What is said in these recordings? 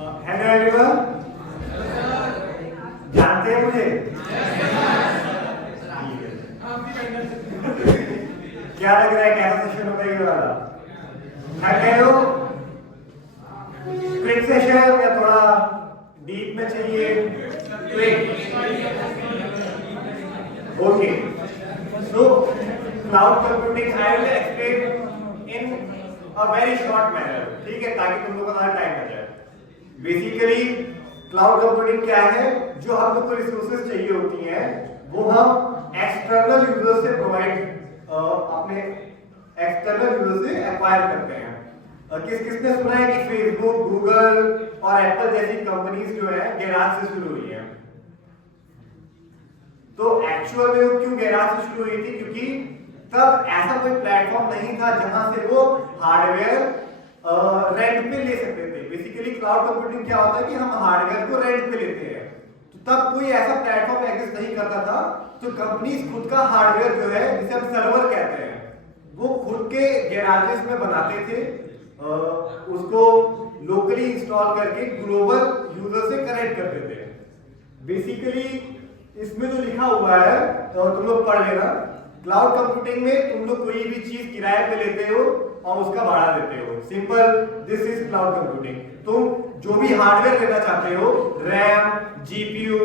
Hello everyone, जानते हैं मुझे? क्या लग रहा है कैसा सेशन होगा ये वाला? थक गए हो? क्विक सेशन या थोड़ा डीप में चाहिए? Quick. Okay, so cloud computing I will explain in a very short manner, ठीक है, ताकि तुम लोगों का टाइम बच जाए। बेसिकली क्लाउड कंप्यूटिंग क्या है? जो हम लोग को रिसोर्सेज चाहिए होती हैं वो हम एक्सटर्नल यूजर से प्रोवाइड अपने एक्सटर्नल यूजर से एक्वायर करते हैं। किसने सुना है कि फेसबुक, गूगल और एप्पल जैसी कंपनीज जो है गैराज से शुरू हुई है? तो एक्चुअल में वो क्यों गैराज से शुरू हुई थी? क्योंकि तब ऐसा कोई प्लेटफॉर्म नहीं था जहां से वो हार्डवेयर रेंट पे ले सकते थे। बेसिकली क्लाउड कंप्यूटिंग क्या होता है कि हम हार्डवेयर को रेंट पे लेते हैं, तो तब कोई ऐसा प्लेटफॉर्म एग्जिस्ट नहीं करता था। तो कंपनीज खुद का हार्डवेयर जो है, जिसे हम सर्वर कहते हैं, वो खुद के गैराजेस में बनाते थे, उसको लोकली इंस्टॉल करके ग्लोबल यूजर से कनेक्ट करते थे। बेसिकली इसमें जो लिखा हुआ है तुम लोग पढ़ लेना। क्लाउड कंप्यूटिंग में तुम लोग कोई भी चीज किराए पे लेते हो और उसका भाड़ा देते हो। Simple, this is cloud computing. तुम जो भी हार्डवेयर लेना चाहते हो, रैम, जीपीयू,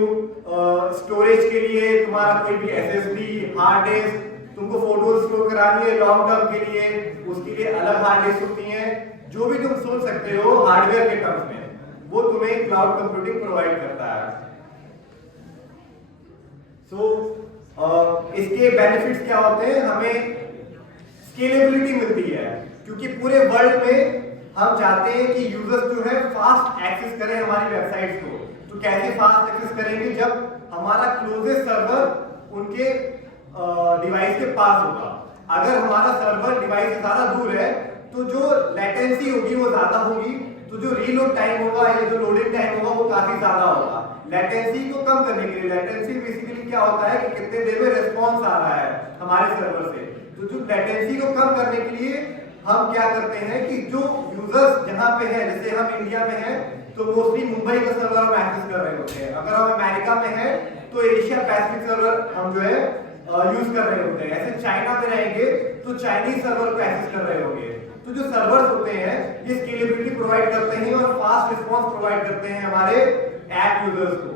स्टोरेज के लिए तुम्हारा कोई भी एसएसडी, हार्ड डिस्क, तुमको फोटो स्टोर करानी है लॉन्ग टर्म के लिए, उसके लिए अलग हार्ड डिस्क होती हैं। जो भी तुम सोच सकते हो हार्डवेयर के टर्म्स में, वो तुम्हें क्लाउड कंप्यूटिंग प्रोवाइड करता है। इसके बेनिफिट्स क्या होते हैं? हमें स्केलेबिलिटी मिलती है, क्योंकि पूरे वर्ल्ड में हम चाहते हैं कि यूजर्स जो है फास्ट एक्सेस करें हमारी वेबसाइट्स को। तो कैसे फास्ट एक्सेस करेंगे? जब हमारा क्लोजेस्ट सर्वर उनके डिवाइस के पास होगा। अगर हमारा सर्वर डिवाइस से ज्यादा दूर है तो जो लेटेंसी होगी वो ज्यादा होगी, तो जो रीलोड टाइम होगा या जो लोडिंग टाइम होगा वो काफी ज्यादा होगा। लेटेंसी को कम करने के लिए, लेटेंसी बेसिकली क्या होता है कि कितने देर में रिस्पांस आ रहा है हमारे सर्वर से, तो जो लेटेंसी को कम करने के लिए हम क्या करते हैं कि जो यूजर्स जहां पे है, जैसे हम इंडिया में हैं तो मोस्टली मुंबई का सर्वर हम एक्सेस कर रहे होते हैं। अगर हम अमेरिका में हैं तो एशिया पैसिफिक सर्वर हम जो है यूज कर रहे होते हैं। ऐसे चाइना में रहेंगे तो चाइनीज सर्वर को एक्सेस कर रहे होंगे। तो जो सर्वर्स होते हैं ये स्केलेबिलिटी प्रोवाइड करते हैं और फास्ट रिस्पांस प्रोवाइड करते हैं हमारे ऐप यूजर्स को।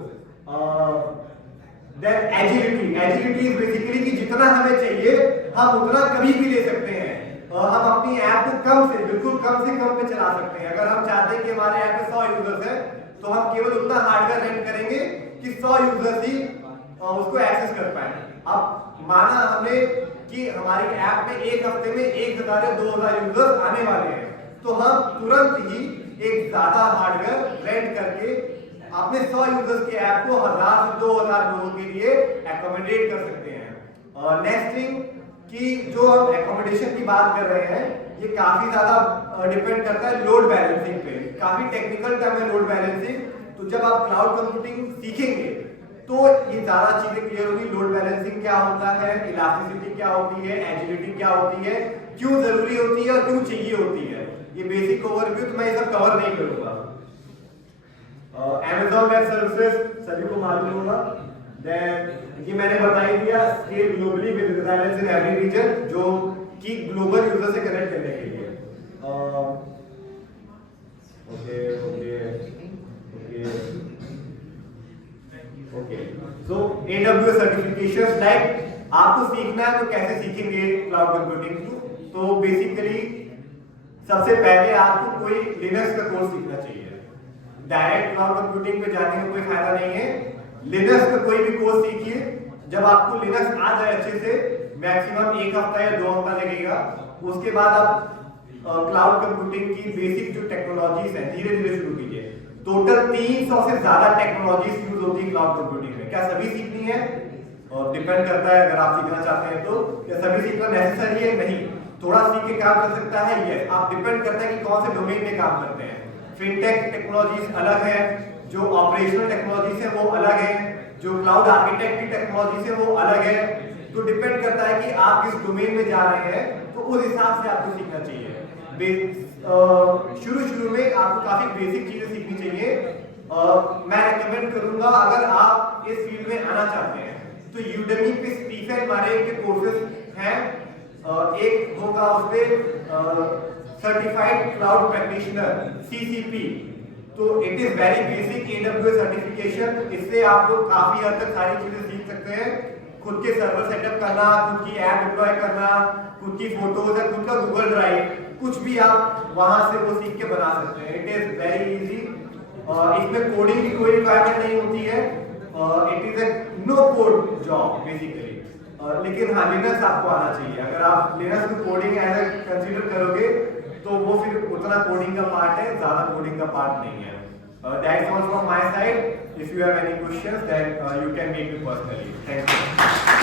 देन एजिलिटी इज बेसिकली कि जितना हमें चाहिए हम उतना कभी भी ले सकते हैं। हम अपनी ऐप को कम से बिल्कुल कम से कम पे चला सकते हैं। अगर हम चाहते हैं कि हमारे ऐप में 100 यूजर्स हैं तो हम केवल उतना हार्डवेयर रेंट करेंगे कि 100 यूजर्स ही उसको एक्सेस कर पाए। अब माना हमने कि हमारी ऐप में एक हफ्ते में 1000 या 2000 यूजर्स आने वाले हैं, तो हम तुरंत ही एक ज्यादा हार्डवेयर रेंट करके अपने 100 यूजर्स के ऐप को 1000 से 2000 लोगों के लिए एकोमोडेट कर सकते हैं। नेक्स्ट थिंग कि जो हम एकोमोडेशन की बात कर रहे हैं ये काफी ज्यादा डिपेंड करता है लोड बैलेंसिंग पे। काफी टेक्निकल टर्म है लोड बैलेंसिंग। तो जब आप क्लाउड कंप्यूटिंग सीखेंगे तो ये ज्यादा चीजें क्लियर होगी। लोड बैलेंसिंग क्या होता है, इलास्टिसिटी क्या होती है, एजिलिटी क्या होती है, क्यों जरूरी होती है और क्यों चाहिए होती है। ये बेसिक ओवरव्यू तो मैं ये सब कवर नहीं करूंगा। Amazon वेब सर्विसेज सभी को मालूम होगा। देन ये मैंने बता ही दिया, scale globally with Reliance in every region, जो कि ग्लोबल यूजर से कनेक्ट करने के लिए। Okay so AWS certifications, like आपको सीखना है तो कैसे सीखेंगे क्लाउड कंप्यूटिंग? तो बेसिकली सबसे पहले आपको कोई लिनक्स का कोर्स सीखना चाहिए। डायरेक्ट क्लाउड कंप्यूटिंग पे जाने का कोई फायदा नहीं है। लिनक्स का कोई भी कोर्स सीखिए। जब आपको लिनक्स आ जाए अच्छे से, मैक्सिमम 1 हफ्ता या 2 हफ्ता लगेगा, उसके बाद आप क्लाउड कंप्यूटिंग की बेसिक जो टेक्नोलॉजीज है धीरे धीरे शुरू कीजिए। टोटल 300 से ज्यादा टेक्नोलॉजीज यूज होती है क्लाउड कंप्यूटिंग में। क्या सभी सीखनी है? डिपेंड करता है। अगर आप सीखना चाहते हैं तो क्या सभी सीखना नेसेसरी है? नहीं, थोड़ा सीख के काम कर सकता है ये। आप डिपेंड करता है कि कौन से डोमेन में काम करते हैं। फिनटेक टेक्नोलॉजीज अलग है, जो ऑपरेशनल टेक्नोलॉजीज है वो अलग है, जो क्लाउड आर्किटेक्ट की टेक्नोलॉजीज है वो अलग है। तो डिपेंड करता है कि आप किस डोमेन में जा रहे हैं, तो उस हिसाब से आपको सीखना चाहिए। शुरू में आपको काफी बेसिक चीजें सीखनी चाहिए मैं रेकमेंड करूंगा अगर आप इस फील्ड में आना चाहते हैं तो यूडेमी पे स्टीफन मारे के कोर्सेज हैं। एक होगा उसपे सर्टिफाइड क्लाउड प्रैक्टिशनर CCP, तो it is very basic AWS certification. इससे आप लोग काफी हद तक सारी चीजें सीख सकते हैं, खुद के सर्वर सेटअप करना, खुद की ऐप डिप्लॉय करना, खुद की फोटोज या खुद का गूगल ड्राइव, कुछ भी आप वहां से वो सीख के बना सकते हैं। It is very easy. इसमें कोडिंग की कोई रिक्वायरमेंट नहीं होती है। It is a no code job basically. लेकिन हाँ, लिनक्स आपको आना चाहिए। अगर आप लिनक्स को कोडिंग एज ए कंसीडर करोगे तो वो फिर उतना कोडिंग का पार्ट है, ज्यादा कोडिंग का पार्ट नहीं है। That's all from my side. If you have any questions then you can make me personally. Thank you.